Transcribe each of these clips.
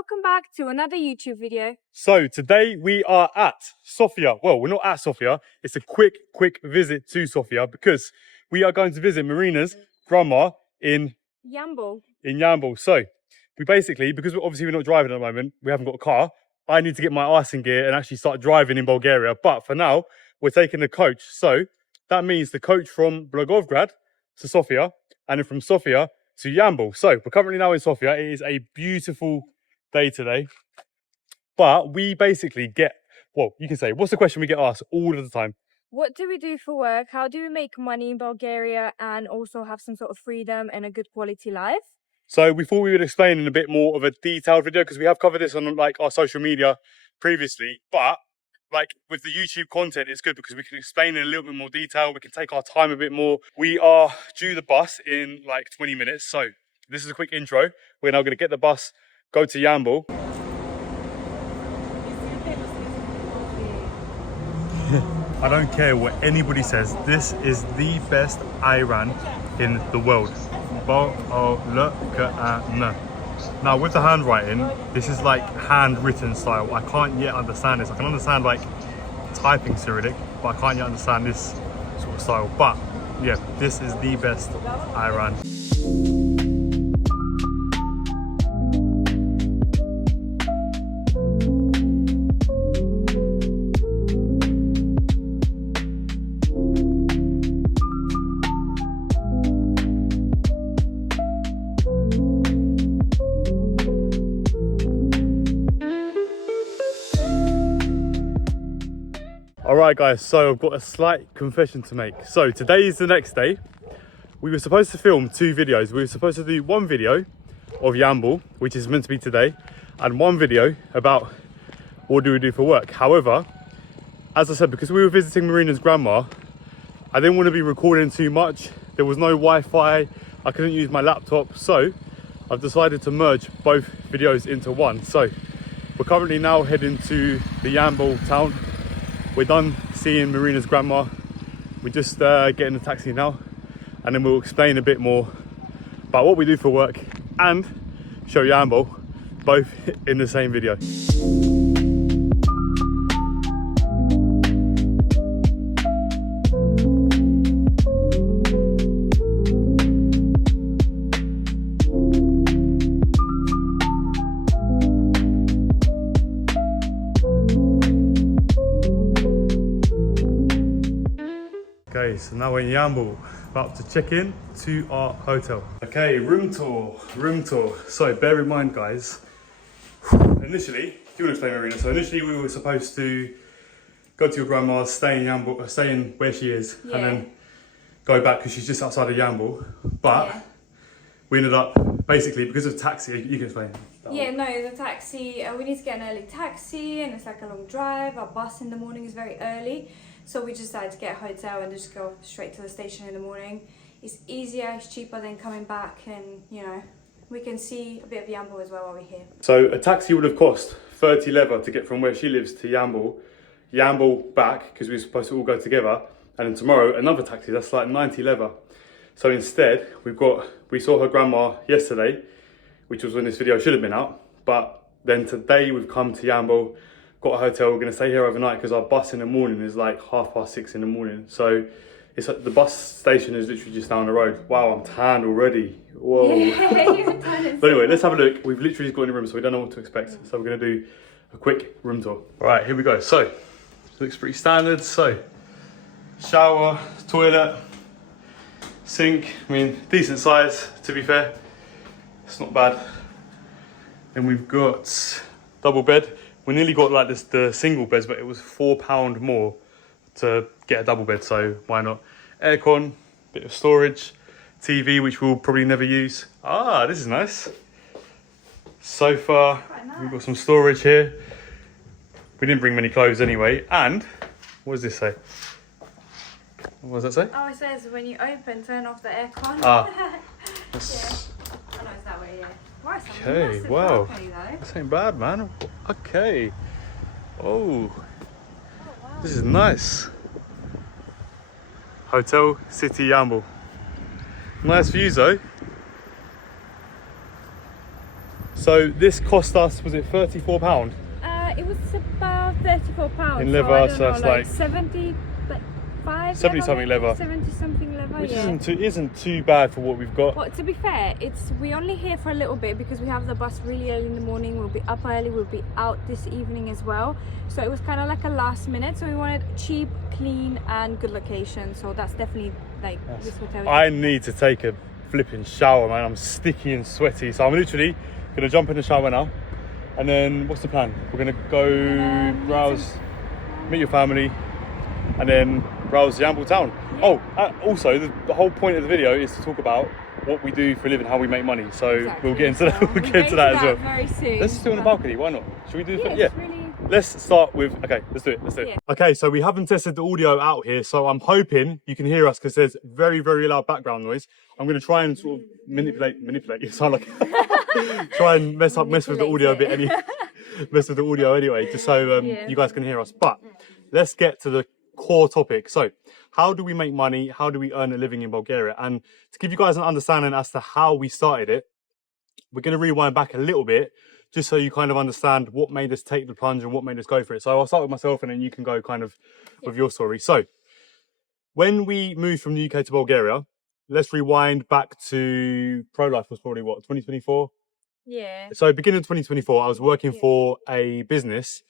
welcome back to another YouTube video. So today we are at Sofia. Well, we're not at Sofia. It's a quick visit to Sofia because we are going to visit Marina's grandma in Yambol. So we basically, because we're not driving at the moment, we haven't got a car. I need to get my arse in gear and actually start driving in Bulgaria. But for now, we're taking a coach. So that means the coach from Blagovgrad to Sofia and then from Sofia to Yambol. So we're currently now in Sofia. It is a beautiful day today. But we basically get, well, you can say, what's the question we get asked all of the time? What do we do for work? How do we make money in Bulgaria and also have some sort of freedom and a good quality life? So we thought we would explain in a bit more of a detailed video because we have covered this on like our social media previously. But like with the YouTube content, it's good because we can explain in a little bit more detail. We can take our time a bit more. We are due the bus in like 20 minutes. So this is a quick intro. We're now going to get the bus, go to Yambol. I don't care what anybody says. This is the best ayran in the world. Now with the handwriting, this is like handwritten style. I can't yet understand this. I can understand like typing Cyrillic, but I can't yet understand this sort of style. But yeah, this is the best ayran. Alright guys, so I've got a slight confession to make. So today is the next day. We were supposed to film 2 videos. We were supposed to do one video of Yambol, which is meant to be today, and one video about what do we do for work. However, as I said, because we were visiting Marina's grandma, I didn't want to be recording too much. There was no Wi-Fi. I couldn't use my laptop. So I've decided to merge both videos into one. So we're currently now heading to the Yambol town. We're done seeing Marina's grandma. We're just getting a taxi now, and then we'll explain a bit more about what we do for work and show Yambol, both in the same video. Okay, so now we're in Yambol, about to check in to our hotel. Okay, room tour. So bear in mind guys, initially, do you want to explain Marina? So initially we were supposed to go to your grandma's, stay in Yambol, stay in where she is, and then go back because she's just outside of Yambol. But we ended up, basically because of taxi, you can explain. The taxi, we need to get an early taxi and it's like a long drive. Our bus in the morning is very early. So we just decided to get a hotel and just go straight to the station in the morning. It's easier, it's cheaper than coming back, and you know, we can see a bit of Yambol as well while we're here. So a taxi would have cost 30 leva to get from where she lives to Yambol back, because we were supposed to all go together, and then tomorrow another taxi, that's like 90 leva. So instead, we saw her grandma yesterday, which was when this video should have been out, but then today we've come to Yambol, got a hotel. We're going to stay here overnight because our bus in the morning is like 6:30 in the morning. So it's like the bus station is literally just down the road. Wow, I'm tanned already. Whoa. Yeah, but anyway, let's have a look. We've literally just got in the room, so we don't know what to expect. So we're going to do a quick room tour. All right, here we go. So it looks pretty standard. So shower, toilet, sink. I mean, decent size, to be fair. It's not bad. Then we've got double bed. We nearly got like the single beds, but it was £4 more to get a double bed, so why not? Aircon, bit of storage, TV, which we'll probably never use. Ah, this is nice. Sofa, nice. We've got some storage here. We didn't bring many clothes anyway. And, what does this say? What does that say? Oh, it says when you open, turn off the aircon. Ah. Yeah. Oh no, it's that way, yeah. Okay, wow. This ain't bad, man. Okay. Oh, wow. This is nice. Hotel City Yambol. Nice views though. So this cost us, was it £34? It was about £34. In leather, so so I that's don't know, like 70 something leather. 70 something leather, Which yeah. isn't too bad for what we've got. But to be fair, we're only here for a little bit because we have the bus really early in the morning. We'll be up early, we'll be out this evening as well. So it was kind of like a last minute. So we wanted cheap, clean and good location. So that's definitely like this hotel. I need to take a flipping shower, man. I'm sticky and sweaty. So I'm literally going to jump in the shower now. And then what's the plan? We're going to go browse, meet your family, and then browse Yambol town. Yeah. Oh, also the whole point of the video is to talk about what we do for a living, how we make money. So exactly. We'll get into that. We'll get into that as well. Very soon. Let's just do it on the balcony. Why not? Should we do it? Yeah. Really... Let's start with. Okay, let's do it. Let's do it. Yeah. Okay, so we haven't tested the audio out here, so I'm hoping you can hear us because there's very, very loud background noise. I'm going to try and sort of manipulate. You sound like try and mess with the audio a bit. Mess with the audio anyway, just so you guys can hear us. But let's get to the core topic. So how do we make money? How do we earn a living in Bulgaria? And to give you guys an understanding as to how we started it, we're going to rewind back a little bit just so you kind of understand what made us take the plunge and what made us go for it. So I'll start with myself and then you can go kind of with your story. So when we moved from the UK to Bulgaria, let's rewind back to pro-life was probably what, 2024? Yeah. So beginning of 2024, I was working for a business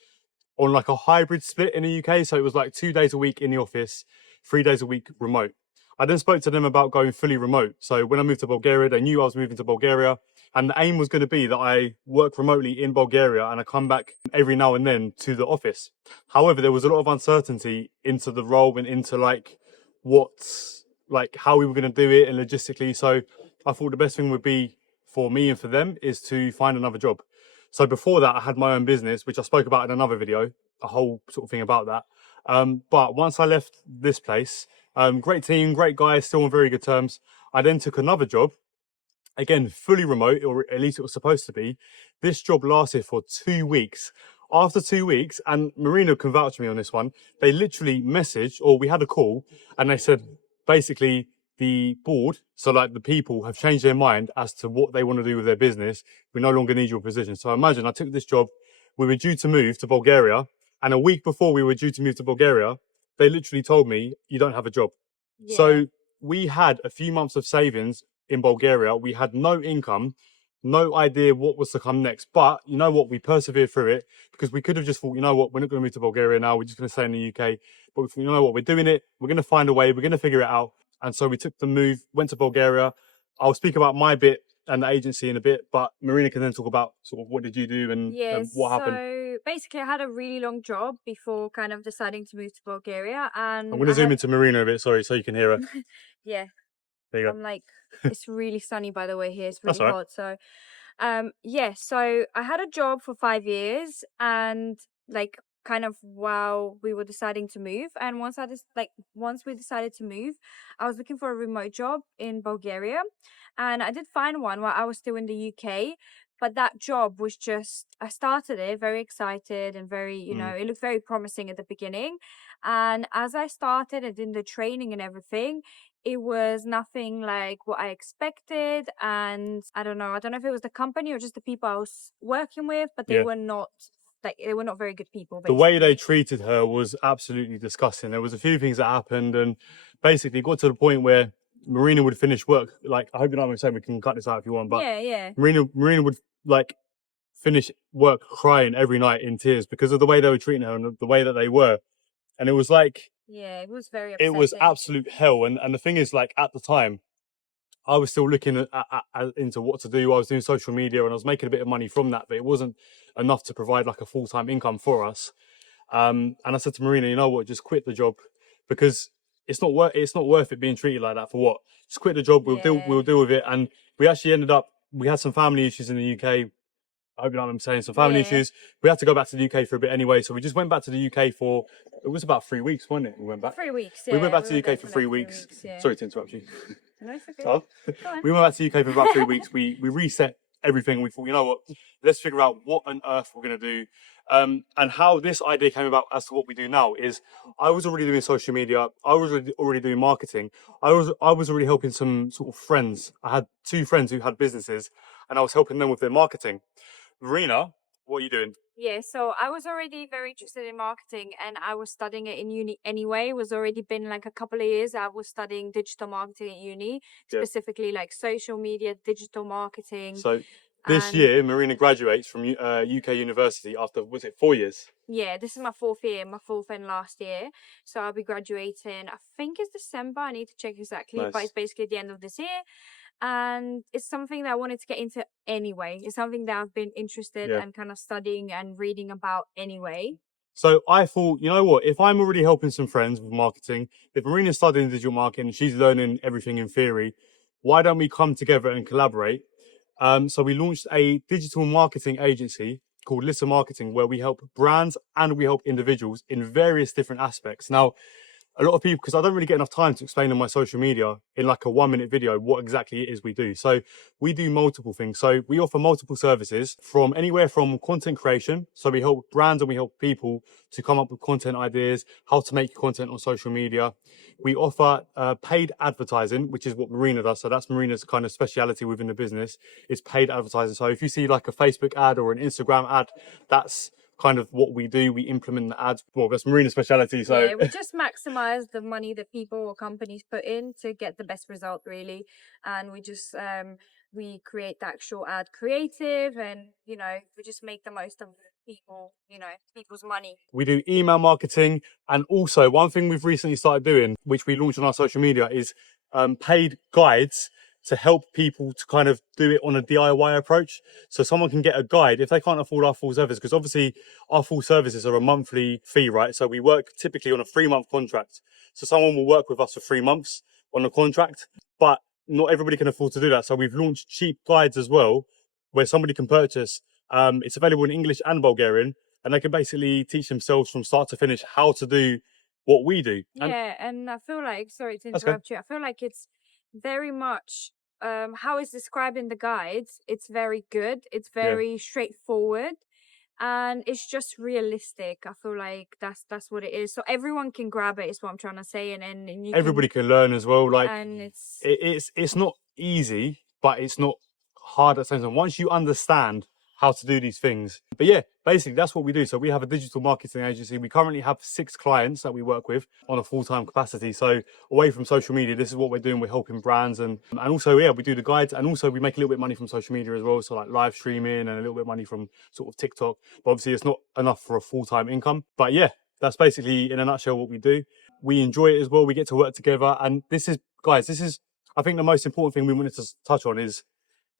on like a hybrid split in the UK. So it was like 2 days a week in the office, 3 days a week remote. I then spoke to them about going fully remote. So when I moved to Bulgaria, they knew I was moving to Bulgaria. And the aim was going to be that I work remotely in Bulgaria and I come back every now and then to the office. However, there was a lot of uncertainty into the role and into how we were going to do it and logistically. So I thought the best thing would be for me and for them is to find another job. So before that, I had my own business, which I spoke about in another video, a whole sort of thing about that. But once I left this place, great team, great guys, still on very good terms. I then took another job, again, fully remote, or at least it was supposed to be. This job lasted for 2 weeks. After 2 weeks, and Marina can vouch for me on this one, they literally messaged, or we had a call, and they said, basically, the board, so like the people have changed their mind as to what they want to do with their business. We no longer need your position. So imagine I took this job, we were due to move to Bulgaria, and a week before we were due to move to Bulgaria, they literally told me, you don't have a job. Yeah. So we had a few months of savings in Bulgaria. We had no income, no idea what was to come next. But you know what? We persevered through it because we could have just thought, you know what? We're not going to move to Bulgaria now. We're just going to stay in the UK. But we thought, you know what? We're doing it. We're going to find a way. We're going to figure it out. And so we took the move, went to Bulgaria. I'll speak about my bit and the agency in a bit, but Marina can then talk about sort of what did you do and what happened. So basically I had a really long job before kind of deciding to move to Bulgaria. And I'm going to zoom into Marina a bit, sorry, so you can hear her. Yeah. There you go. I'm like, it's really sunny by the way here. It's really That's hot. So so I had a job for 5 years and like kind of while we were deciding to move, and once we decided to move, I was looking for a remote job in Bulgaria, and I did find one while I was still in the UK. But that job was just, I started it very excited and very, it looked very promising at the beginning. And as I started and did the training and everything, it was nothing like what I expected. And I don't know if it was the company or just the people I was working with, but they were not very good people. Basically. The way they treated her was absolutely disgusting. There was a few things that happened and basically it got to the point where Marina would finish work. Like, I hope you know what I'm saying. We can cut this out if you want, but yeah. Marina would like finish work crying every night in tears because of the way they were treating her and the way that they were. And it was like, it was very upsetting. It was absolute hell. And the thing is, like, at the time, I was still looking into what to do. I was doing social media and I was making a bit of money from that, but it wasn't enough to provide like a full-time income for us. And I said to Marina, you know what, just quit the job because it's not worth it being treated like that for what? Just quit the job. We'll deal with it. And we actually ended up, we had some family issues in the UK. I hope you know what I'm saying. Some family issues. We had to go back to the UK for a bit anyway. So we just went back to the UK for, it was about 3 weeks, wasn't it? We went back. 3 weeks, We went back to the UK for 3 weeks. Sorry to interrupt you. No, it's okay. So, we went back to the UK for about 3 weeks. We reset everything. We thought, you know what, let's figure out what on earth we're going to do. And how this idea came about as to what we do now is I was already doing social media. I was already doing marketing. I was already helping some sort of friends. I had 2 friends who had businesses and I was helping them with their marketing. Marina, what are you doing? Yeah, so I was already very interested in marketing and I was studying it in uni anyway. It was already been like a couple of years. I was studying digital marketing at uni, Yeah. specifically like social media, digital marketing. So this year, Marina graduates from UK University after, was it 4 years? Yeah, this is my 4th year, my 4th and last year. So I'll be graduating, I think it's December. I need to check exactly, but it's basically the end of this year. And it's something that I wanted to get into anyway. It's something that I've been interested and kind of studying and reading about anyway. So I thought, you know what, if I'm already helping some friends with marketing, if Marina's studying digital marketing and she's learning everything in theory, why don't we come together and collaborate? So we launched a digital marketing agency called Lissah Marketing, where we help brands and we help individuals in various different aspects. Now, a lot of people, because I don't really get enough time to explain on my social media in like a 1-minute video what exactly it is we do. So we do multiple things. So we offer multiple services from anywhere from content creation. So we help brands and we help people to come up with content ideas, how to make content on social media. We offer paid advertising, which is what Marina does. So that's Marina's kind of speciality within the business, is paid advertising. So if you see like a Facebook ad or an Instagram ad, that's kind of what we do. We implement the ads. Well, that's Marina's speciality. So yeah, we just maximize the money that people or companies put in to get the best result, really. And we just we create the actual ad creative, and you know, we just make the most of people, you know, people's money. We do email marketing, and also one thing we've recently started doing, which we launched on our social media, is paid guides to help people to kind of do it on a DIY approach. So someone can get a guide if they can't afford our full service, because obviously our full services are a monthly fee, right? So we work typically on a 3-month contract. So someone will work with us for 3 months on a contract, but not everybody can afford to do that. So we've launched cheap guides as well, where somebody can purchase. It's available in English and Bulgarian, and they can basically teach themselves from start to finish how to do what we do. Yeah, and I feel like, sorry to interrupt you, I feel like it's very much how it's described in the guides. It's very good, it's very straightforward, and it's just realistic. I feel like that's what it is, so everyone can grab it, is what I'm trying to say. And you everybody can learn as well. Like, and it's not easy, but it's not hard at the same time once you understand how to do these things. But yeah, basically that's what we do. So we have a digital marketing agency. We currently have 6 clients that we work with on a full-time capacity. So away from social media, this is what we're doing. We're helping brands, and also, yeah, we do the guides, and also we make a little bit of money from social media as well. So like live streaming, and a little bit of money from sort of TikTok. But obviously it's not enough for a full-time income. But yeah, that's basically in a nutshell what we do. We enjoy it as well. We get to work together. And this is, guys, this is, I think the most important thing we wanted to touch on is,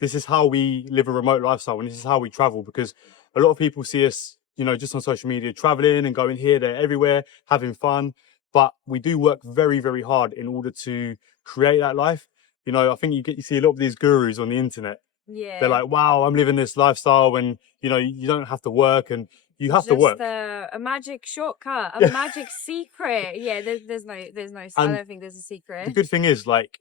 this is how we live a remote lifestyle, and this is how we travel, because a lot of people see us, you know, just on social media, traveling and going here, there, everywhere, having fun. But we do work very, very hard in order to create that life. You know, I think you see a lot of these gurus on the internet. yeah, They're like, wow, I'm living this lifestyle, and you know, you don't have to work, and you have to work. A magic shortcut, a magic secret. Yeah, there's no, I don't think there's a secret. The good thing is, like,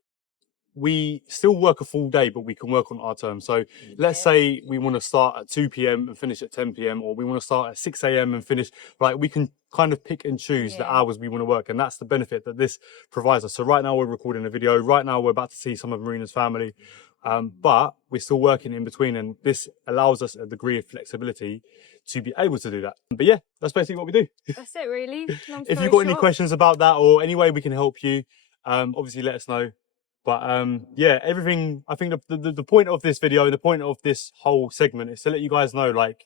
we still work a full day, but we can work on our terms. So let's say we want to start at 2 p.m. and finish at 10 p.m, or we want to start at 6 a.m. and finish, like, we can kind of pick and choose the hours we want to work. And that's the benefit that this provides us. So right now we're recording a video. Right now we're about to see some of Marina's family. But we're still working in between, and this allows us a degree of flexibility to be able to do that. But yeah, that's basically what we do. That's it, really. If you've got any questions about that, or any way we can help you, obviously let us know. But yeah, everything, I think the point of this video, the point of this whole segment, is to let you guys know, like,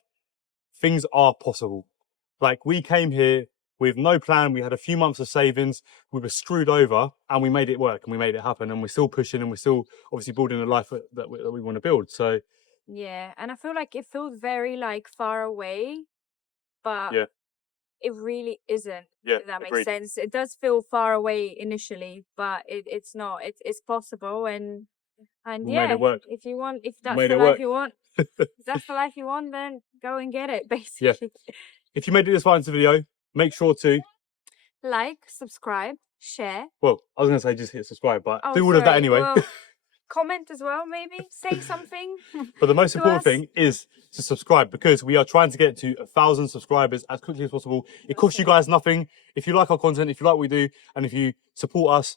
things are possible. Like, we came here with no plan. We had a few months of savings. We were screwed over, and we made it work, and we made it happen, and we're still pushing, and we're still obviously building a life that we want to build. So yeah, and I feel like it feels very like far away, but it really isn't. Yeah, if that makes sense. It does feel far away initially, but it's not. It's possible, and we made it work. If that's the life you want, if that's the life you want, then go and get it. Basically. Yeah. If you made it this far into the video, make sure to like, subscribe, share. Well, I was going to say just hit subscribe, but do all of that anyway. Well, comment as well, maybe. Say something. But the most to important us. thing is to subscribe, because we are trying to get to 1,000 subscribers as quickly as possible. It costs you guys nothing. If you like our content, if you like what we do, and if you support us,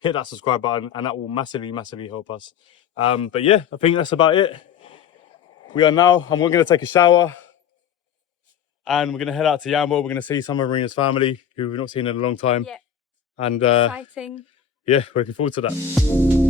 hit that subscribe button, and that will massively, massively help us. But yeah, I think that's about it. We're going to take a shower, and we're going to head out to Yambol. We're going to see some of Marina's family, who we've not seen in a long time. Yeah. And Exciting. yeah, we're looking forward to that.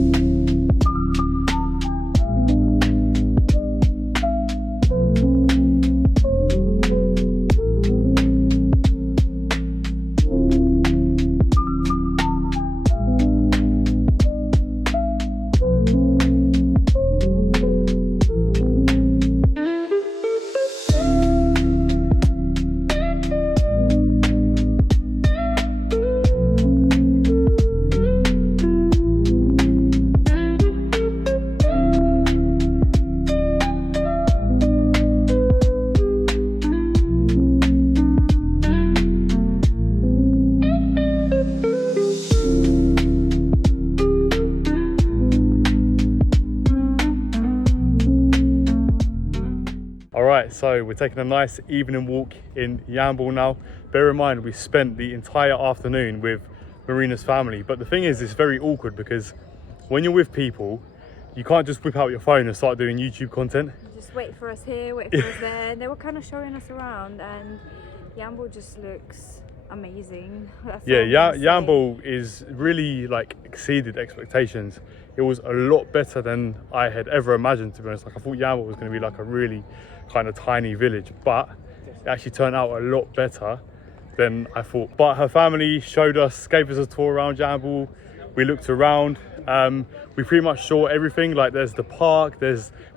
Alright, so we're taking a nice evening walk in Yambol now. Bear in mind, we spent the entire afternoon with Marina's family, but the thing is, it's very awkward because when you're with people, you can't just whip out your phone and start doing YouTube content. Just wait for us here, wait for us there. They were kind of showing us around, and Yambol just looks amazing. Yeah, Yambol is really like exceeded expectations. It was a lot better than I had ever imagined, to be honest. Like, I thought Yambol was going to be like a really kind of tiny village, but it actually turned out a lot better than I thought. But her family showed us, gave us a tour around Yambol. We looked around. We pretty much saw everything. Like, there's the park,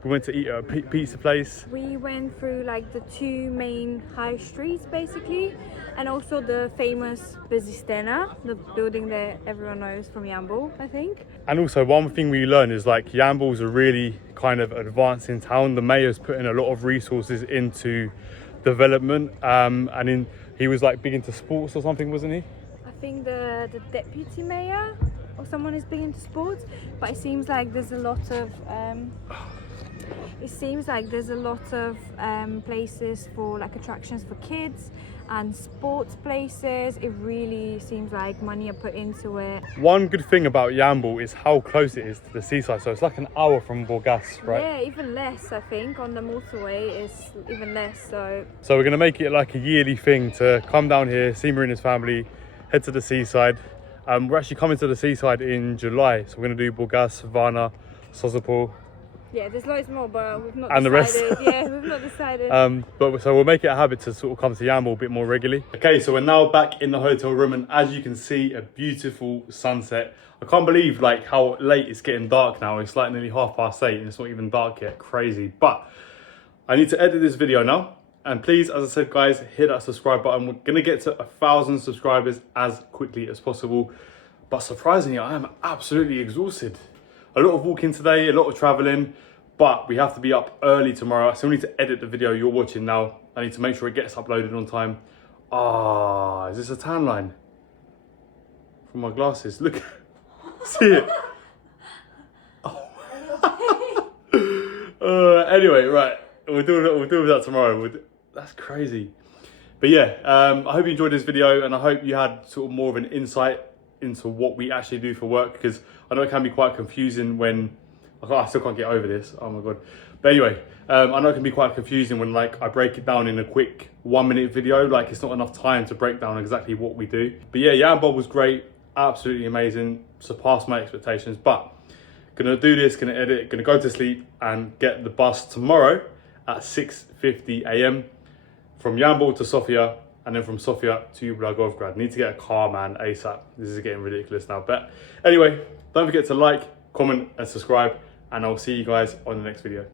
we went to eat at a pizza place. We went through like the two main high streets basically, and also the famous Bezistena, the building that everyone knows from Yambol, I think. And also, one thing we learned is like Yambol's a really kind of advancing town. The mayor's put in a lot of resources into development, he was like big into sports or something, wasn't he? I think the deputy mayor or someone is big into sports, but it seems like there's a lot of places for like attractions for kids and sports places. It really seems like money are put into it. One good thing about Yambol is how close it is to the seaside. So it's like an hour from Bulgaria, right? Yeah, even less, I think. On the motorway it's even less. So we're going to make it like a yearly thing to come down here, see Marina's family, head to the seaside. We're actually coming to the seaside in July. So we're going to do Bulgaria, Varna, Sozopol. Yeah, there's loads more, but we've not and decided. The rest. Yeah, we've not decided. So we'll make it a habit to sort of come to Yambol a bit more regularly. Okay, so we're now back in the hotel room, and as you can see, a beautiful sunset. I can't believe like how late it's getting dark now. It's like nearly 8:30 and it's not even dark yet. Crazy. But I need to edit this video now. And please, as I said, guys, hit that subscribe button. We're gonna get to 1,000 subscribers as quickly as possible. But surprisingly, I am absolutely exhausted. A lot of walking today, a lot of traveling, but we have to be up early tomorrow. I still need to edit the video you're watching now. I need to make sure it gets uploaded on time. Is this a tan line? From my glasses, look, see it? Anyway, right, we'll do that tomorrow. That's crazy. But yeah, I hope you enjoyed this video, and I hope you had sort of more of an insight into what we actually do for work, because I know it can be quite confusing when I still can't get over this, oh my god. But anyway, I know it can be quite confusing when like I break it down in a quick 1-minute video. Like, it's not enough time to break down exactly what we do. But yeah, Yambol was great, absolutely amazing, surpassed my expectations. But gonna do this, gonna edit, gonna go to sleep and get the bus tomorrow at 6:50 a.m. from Yambol to Sofia, and then from Sofia to Blagovgrad. Need to get a car, man, ASAP. This is getting ridiculous now. But anyway, don't forget to like, comment and subscribe, and I'll see you guys on the next video.